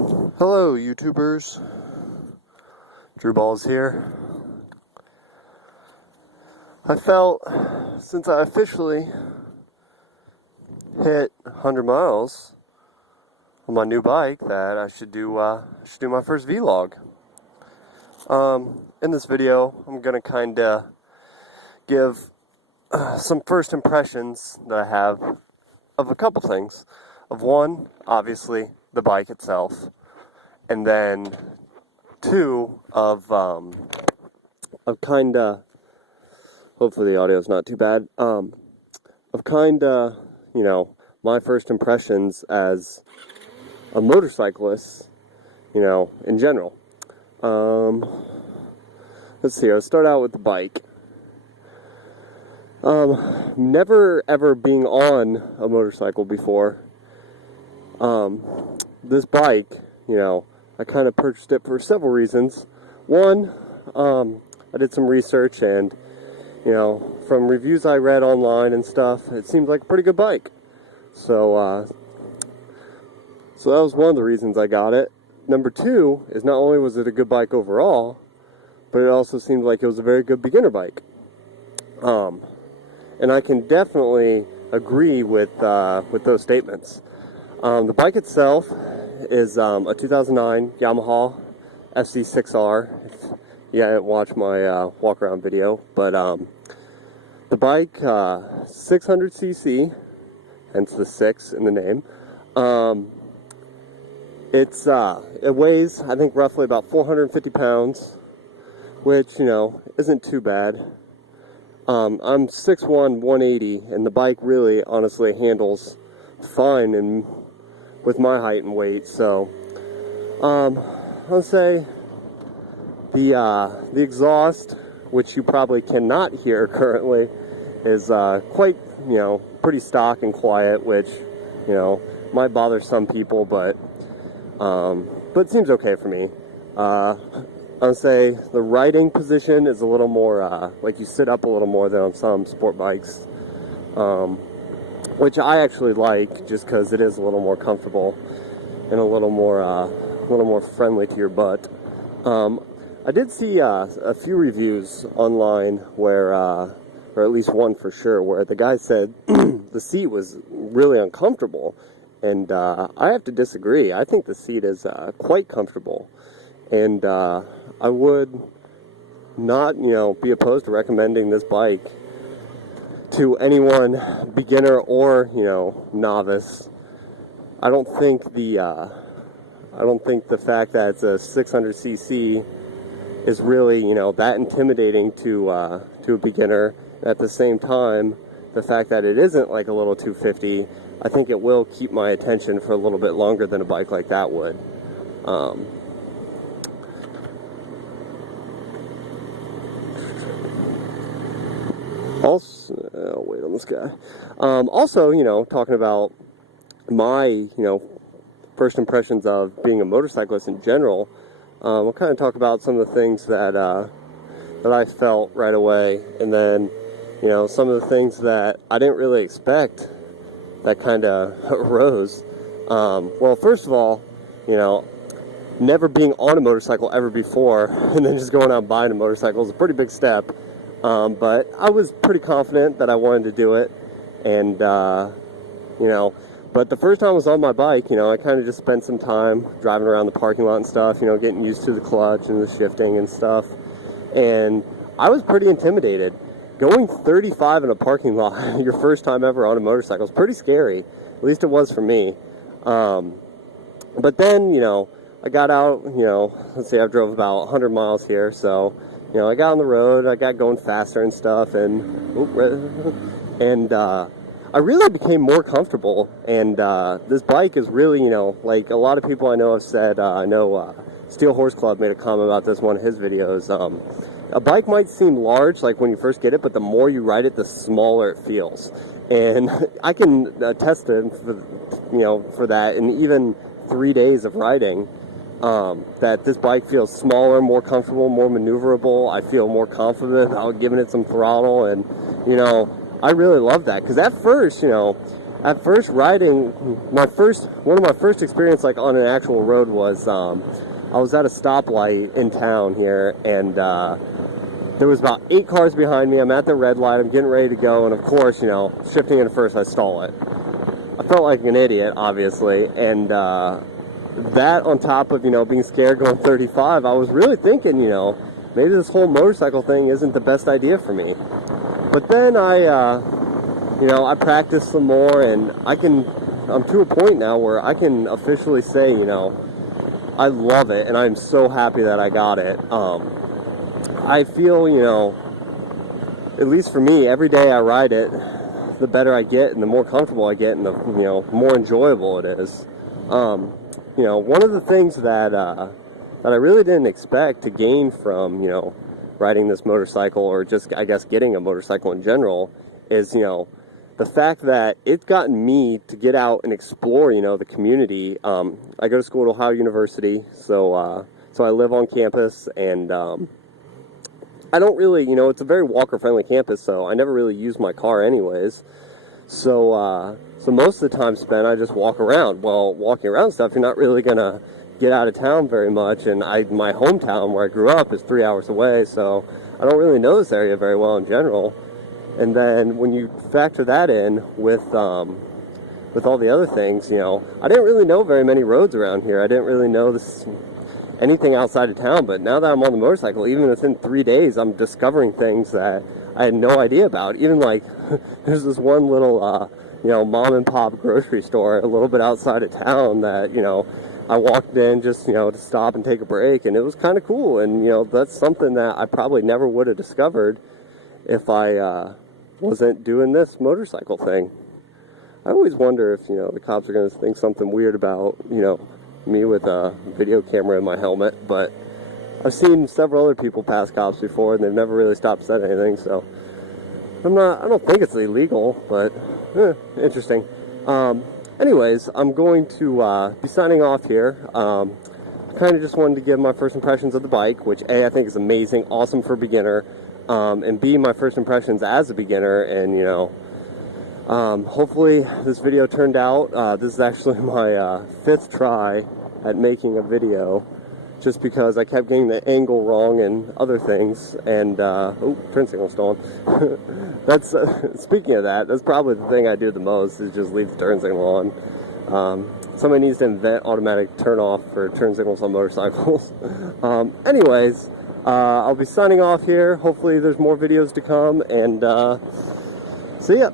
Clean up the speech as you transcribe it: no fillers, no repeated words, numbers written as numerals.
Hello YouTubers, Drew Balls here. I felt since I officially hit 100 miles on my new bike that I should do my first vlog. In this video I'm gonna kinda give some first impressions that I have of a couple things. Of one, obviously, the bike itself. And then two, of kinda, hopefully the audio's not too bad, of kinda, my first impressions as a motorcyclist, in general. Let's see, I'll start out with the bike. Never ever being on a motorcycle before. This bike, I kind of purchased it for several reasons. One, I did some research and, from reviews I read online and stuff, it seemed like a pretty good bike. So that was one of the reasons I got it. Number two is not only was it a good bike overall, but it also seemed like it was a very good beginner bike. And I can definitely agree with those statements. The bike itself is a 2009 Yamaha fz6r. If you haven't watched my walk around video, but the bike 600cc, hence the 6 in the name. It weighs, I think, roughly about 450 pounds, which isn't too bad. I'm 6'1", 180, and the bike really, honestly, handles fine and with my height and weight. So, I'll say the exhaust, which you probably cannot hear currently, is quite, pretty stock and quiet, which, might bother some people, but it seems okay for me. I'll say the riding position is a little more, like you sit up a little more than on some sport bikes, which I actually like just because it is a little more comfortable and a little more friendly to your butt. I did see a few reviews online where, or at least one for sure, where the guy said the seat was really uncomfortable, and I have to disagree. I think the seat is quite comfortable, and I would not, be opposed to recommending this bike to anyone, beginner or, novice. I don't think the fact that it's a 600cc is really, that intimidating to a beginner. At the same time, the fact that it isn't like a little 250, I think it will keep my attention for a little bit longer than a bike like that would. Also, I'll wait on this guy. Also, talking about my, first impressions of being a motorcyclist in general, I'll kind of talk about some of the things that I felt right away, and then, some of the things that I didn't really expect that kind of arose. Well, first of all, never being on a motorcycle ever before, and then just going out and buying a motorcycle is a pretty big step. But I was pretty confident that I wanted to do it, and, but the first time I was on my bike, I kind of just spent some time driving around the parking lot and stuff, getting used to the clutch and the shifting and stuff, and I was pretty intimidated. Going 35 in a parking lot your first time ever on a motorcycle is pretty scary, at least it was for me. But then, I got out, let's see, I've drove about 100 miles here, so, I got on the road, I got going faster and stuff, and I really became more comfortable, and this bike is really, like a lot of people I know have said, I know Steel Horse Club made a comment about this in one of his videos. A bike might seem large, like when you first get it, but the more you ride it, the smaller it feels. And I can attest to it for that, and even 3 days of riding, that this bike feels smaller, more comfortable, more maneuverable. I feel more confident about giving it some throttle, and, I really love that, because at first, at first riding, one of my first experience like on an actual road was, I was at a stoplight in town here, and there was about 8 cars behind me. I'm at the red light, I'm getting ready to go, and of course, you know, shifting in first, I stall it. I felt like an idiot, obviously, and that on top of, you know, being scared going 35, I was really thinking, you know, maybe this whole motorcycle thing isn't the best idea for me. But then you know, I practiced some more, and I'm to a point now where I can officially say, you know, I love it, and I'm so happy that I got it. I feel, you know, at least for me, every day I ride it, the better I get, and the more comfortable I get, and the, you know, more enjoyable it is. You know, one of the things that I really didn't expect to gain from, you know, riding this motorcycle, or just, I guess, getting a motorcycle in general, is, you know, the fact that it's gotten me to get out and explore, you know, the community. I go to school at Ohio University, so I live on campus, and I don't really, you know, it's a very walker-friendly campus, so I never really use my car anyways. So most of the time spent, I just walk around. Well, walking around stuff, you're not really gonna get out of town very much, and my hometown where I grew up is 3 hours away, so I don't really know this area very well in general. And then when you factor that in with all the other things, you know, I didn't really know very many roads around here. I didn't really know anything outside of town, but now that I'm on the motorcycle, even within 3 days, I'm discovering things that I had no idea about. Even like, there's this one little, you know, mom and pop grocery store a little bit outside of town that, you know, I walked in just, you know, to stop and take a break, and it was kind of cool. And, you know, that's something that I probably never would have discovered if I wasn't doing this motorcycle thing. I always wonder if, you know, the cops are going to think something weird about, you know, me with a video camera in my helmet, but I've seen several other people pass cops before, and they've never really stopped saying anything, so I don't think it's illegal, but interesting. Anyways, I'm going to be signing off here. I kind of just wanted to give my first impressions of the bike, which A, I think is amazing, awesome for a beginner, and B, my first impressions as a beginner, and, you know, hopefully this video turned out. This is actually my 5th try at making a video, just because I kept getting the angle wrong and other things, and, oh, turn signal stolen. That's, speaking of that, that's probably the thing I do the most, is just leave the turn signal on. Somebody needs to invent automatic turn off for turn signals on motorcycles. Anyways, I'll be signing off here. Hopefully there's more videos to come, and see ya.